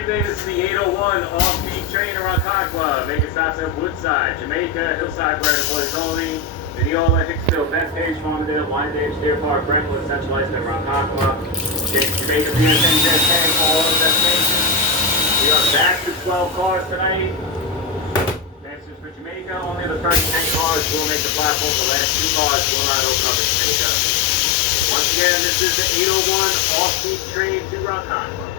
evening. This is the 801 off-peak train to Ronkonkoma. Making stops at Woodside, Jamaica, Hillside, where employees only. Mineola, Hicksville, Bethpage, Farmingdale, Wyandanch, Deer Park, Brentwood, Central Iceland, Ronkonkoma. Jamaica, PSN, JFK, all of destinations. We are back to 12 cars tonight. Next is for Jamaica. Only the first 10 cars will make the platform. The last 2 cars will not open up in Jamaica. Once again, this is the 801 off-peak train to Ronkonkoma.